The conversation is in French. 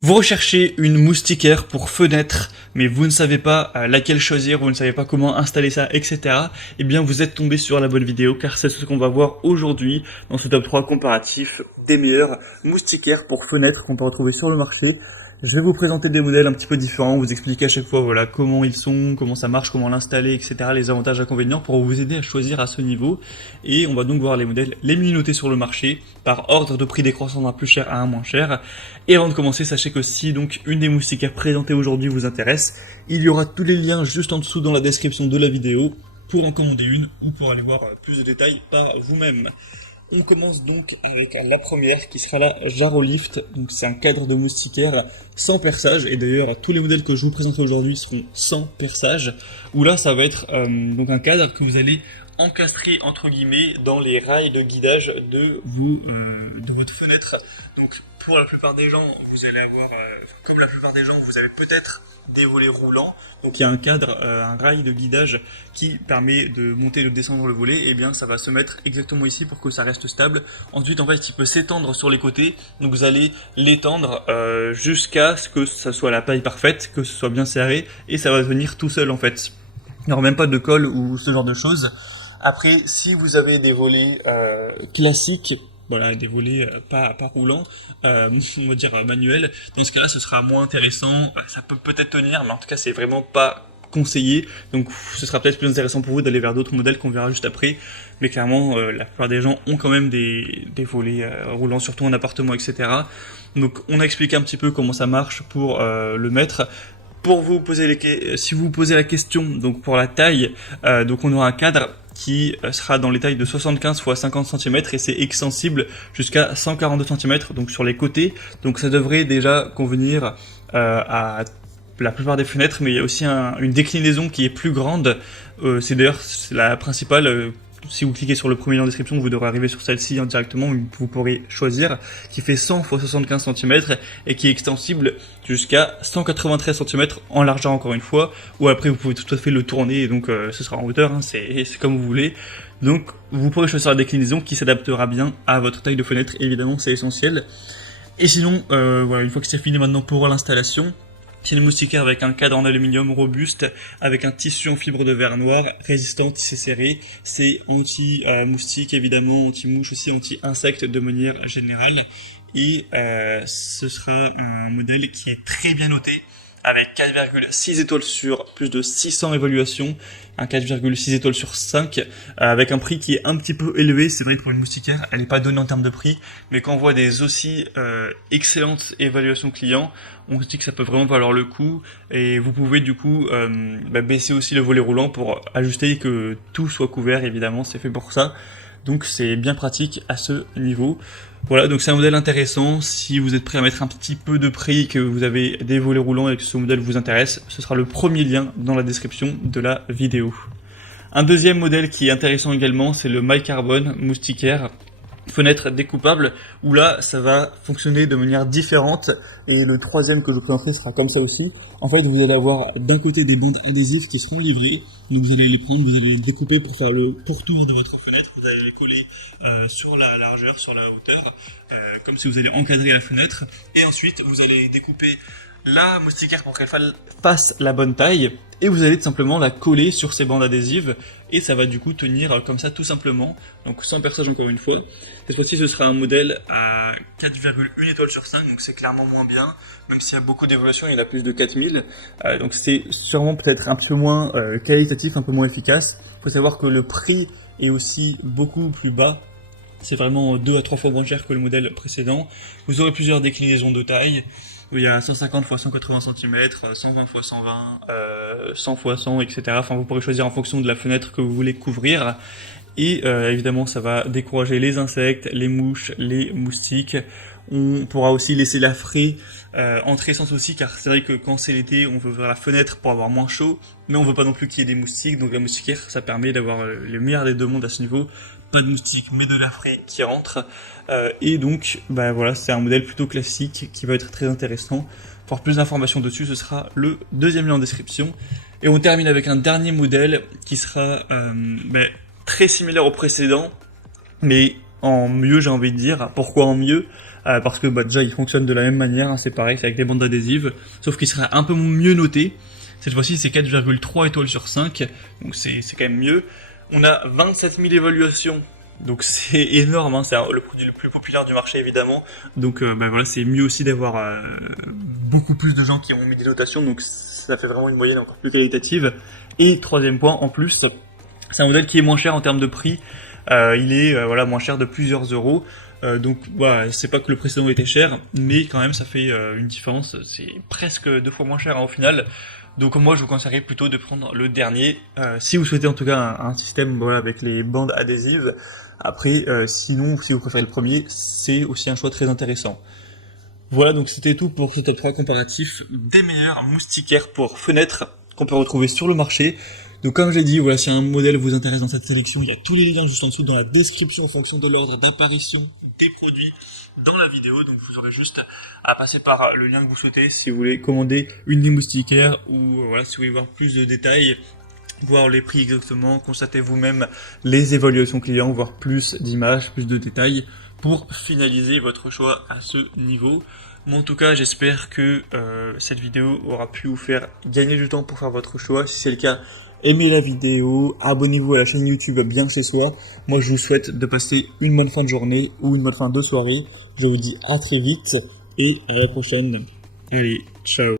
Vous recherchez une moustiquaire pour fenêtre, mais vous ne savez pas laquelle choisir, vous ne savez pas comment installer ça, etc. Eh bien, vous êtes tombé sur la bonne vidéo, car c'est ce qu'on va voir aujourd'hui dans ce top 3 comparatif des meilleures moustiquaires pour fenêtre qu'on peut retrouver sur le marché. Je vais vous présenter des modèles un petit peu différents, vous expliquer à chaque fois voilà comment ils sont, comment ça marche, comment l'installer, etc. Les avantages et inconvénients pour vous aider à choisir à ce niveau. Et on va donc voir les modèles les mieux notés sur le marché par ordre de prix décroissant d'un plus cher à un moins cher. Et avant de commencer, sachez que si donc une des moustiquaires présentées aujourd'hui vous intéresse, il y aura tous les liens juste en dessous dans la description de la vidéo pour en commander une ou pour aller voir plus de détails par vous-même. On commence donc avec la première qui sera la Jarolift. Donc c'est un cadre de moustiquaire sans perçage, et d'ailleurs tous les modèles que je vous présenterai aujourd'hui seront sans perçage, où là ça va être donc un cadre que vous allez encastrer entre guillemets dans les rails de guidage de votre fenêtre. Donc pour la plupart des gens, vous allez avoir, comme la plupart des gens, vous avez peut-être des volets roulants. Donc il y a un cadre, un rail de guidage qui permet de monter et de descendre le volet, et bien ça va se mettre exactement ici pour que ça reste stable. Ensuite en fait il peut s'étendre sur les côtés, donc vous allez l'étendre jusqu'à ce que ça soit la taille parfaite, que ce soit bien serré, et ça va venir tout seul en fait. Il n'y aura même pas de colle ou ce genre de choses. Après, si vous avez des volets classiques, voilà, des volets pas roulants, on va dire manuels, dans ce cas-là, ce sera moins intéressant. Ça peut peut-être tenir, mais en tout cas, c'est vraiment pas conseillé. Donc, ce sera peut-être plus intéressant pour vous d'aller vers d'autres modèles qu'on verra juste après. Mais clairement, la plupart des gens ont quand même des volets roulants, surtout en appartement, etc. Donc, on a expliqué un petit peu comment ça marche pour le mettre. Pour vous poser si vous vous posez la question, donc pour la taille, donc on aura un cadre qui sera dans les tailles de 75 x 50 cm et c'est extensible jusqu'à 142 cm donc sur les côtés. Donc ça devrait déjà convenir à la plupart des fenêtres, mais il y a aussi une déclinaison qui est plus grande. C'est d'ailleurs la principale. Si vous cliquez sur le premier lien en description, vous devrez arriver sur celle-ci directement, vous pourrez choisir, qui fait 100 x 75 cm et qui est extensible jusqu'à 193 cm en largeur encore une fois, ou après vous pouvez tout à fait le tourner, et donc ce sera en hauteur, hein, c'est comme vous voulez. Donc vous pourrez choisir la déclinaison qui s'adaptera bien à votre taille de fenêtre, évidemment c'est essentiel. Et sinon, voilà, une fois que c'est fini maintenant pour l'installation, c'est une moustiquaire avec un cadre en aluminium robuste, avec un tissu en fibre de verre noir, résistant, tissé serré. C'est anti-moustique évidemment, anti-mouche aussi, anti-insecte de manière générale. Et ce sera un modèle qui est très bien noté, avec 4,6 étoiles sur plus de 600 évaluations, un 4,6 étoiles sur 5, avec un prix qui est un petit peu élevé. C'est vrai que pour une moustiquaire, elle n'est pas donnée en termes de prix, mais quand on voit des aussi excellentes évaluations clients, on se dit que ça peut vraiment valoir le coup, et vous pouvez du coup baisser aussi le volet roulant pour ajuster que tout soit couvert, évidemment, c'est fait pour ça. Donc c'est bien pratique à ce niveau. Voilà, donc c'est un modèle intéressant. Si vous êtes prêt à mettre un petit peu de prix, que vous avez des volets roulants et que ce modèle vous intéresse, ce sera le premier lien dans la description de la vidéo. Un deuxième modèle qui est intéressant également, c'est le MyCarbon Moustiquaire. Fenêtre découpable, où là ça va fonctionner de manière différente, et le troisième que je présenterai sera comme ça aussi. En fait vous allez avoir d'un côté des bandes adhésives qui seront livrées, donc vous allez les prendre, vous allez les découper pour faire le pourtour de votre fenêtre, vous allez les coller sur la largeur, sur la hauteur, comme si vous allez encadrer la fenêtre, et ensuite vous allez découper la moustiquaire pour qu'elle fasse la bonne taille, et vous allez tout simplement la coller sur ces bandes adhésives, et ça va du coup tenir comme ça tout simplement, donc sans perçage encore une fois. Cette fois-ci ce sera un modèle à 4,1 étoiles sur 5, donc c'est clairement moins bien, même s'il y a beaucoup d'évolutions, il y en a plus de 4000, donc c'est sûrement peut-être un petit peu moins qualitatif, un peu moins efficace. Il faut savoir que le prix est aussi beaucoup plus bas. C'est vraiment 2 à 3 fois moins cher que le modèle précédent. Vous aurez plusieurs déclinaisons de taille. Il y a 150 x 180 cm, 120 x 120, 100 x 100, etc. Enfin, vous pourrez choisir en fonction de la fenêtre que vous voulez couvrir. Et évidemment, ça va décourager les insectes, les mouches, les moustiques. On pourra aussi laisser la fraie entrer sans souci, car c'est vrai que quand c'est l'été, on veut ouvrir la fenêtre pour avoir moins chaud, mais on veut pas non plus qu'il y ait des moustiques. Donc la moustiquaire, ça permet d'avoir le meilleur des deux mondes à ce niveau. Pas de moustiques, mais de la fraie qui rentre. Et donc, voilà, c'est un modèle plutôt classique qui va être très intéressant. Pour plus d'informations dessus, ce sera le deuxième lien en description. Et on termine avec un dernier modèle qui sera très similaire au précédent, mais en mieux, j'ai envie de dire. Pourquoi en mieux? parce que déjà il fonctionne de la même manière, hein, c'est pareil, c'est avec des bandes adhésives, sauf qu'il sera un peu mieux noté. Cette fois-ci c'est 4,3 étoiles sur 5, donc c'est quand même mieux. On a 27 000 évaluations, donc c'est énorme, hein, c'est le produit le plus populaire du marché évidemment, donc voilà, c'est mieux aussi d'avoir beaucoup plus de gens qui ont mis des notations, donc ça fait vraiment une moyenne encore plus qualitative. Et troisième point, en plus, c'est un modèle qui est moins cher en termes de prix, il est voilà, moins cher de plusieurs euros. Donc voilà, c'est pas que le précédent était cher, mais quand même ça fait une différence, c'est presque 2 fois moins cher, hein, au final. Donc moi je vous conseillerais plutôt de prendre le dernier, si vous souhaitez en tout cas un système voilà, avec les bandes adhésives. Après sinon si vous préférez le premier, c'est aussi un choix très intéressant. Voilà, donc c'était tout pour ce top 3 comparatif des meilleurs moustiquaires pour fenêtres qu'on peut retrouver sur le marché. Donc comme j'ai dit, voilà, si un modèle vous intéresse dans cette sélection, il y a tous les liens juste en dessous dans la description en fonction de l'ordre d'apparition des produits dans la vidéo. Donc vous aurez juste à passer par le lien que vous souhaitez si vous voulez commander une des moustiquaires ou voilà, si vous voulez voir plus de détails, voir les prix exactement, constater vous-même les évaluations clients, voir plus d'images, plus de détails pour finaliser votre choix à ce niveau. Moi en tout cas j'espère que cette vidéo aura pu vous faire gagner du temps pour faire votre choix. Si c'est le cas, aimez la vidéo, abonnez-vous à la chaîne YouTube Bien Chez Soi. Moi je vous souhaite de passer une bonne fin de journée ou une bonne fin de soirée. Je vous dis à très vite et à la prochaine. Allez, ciao.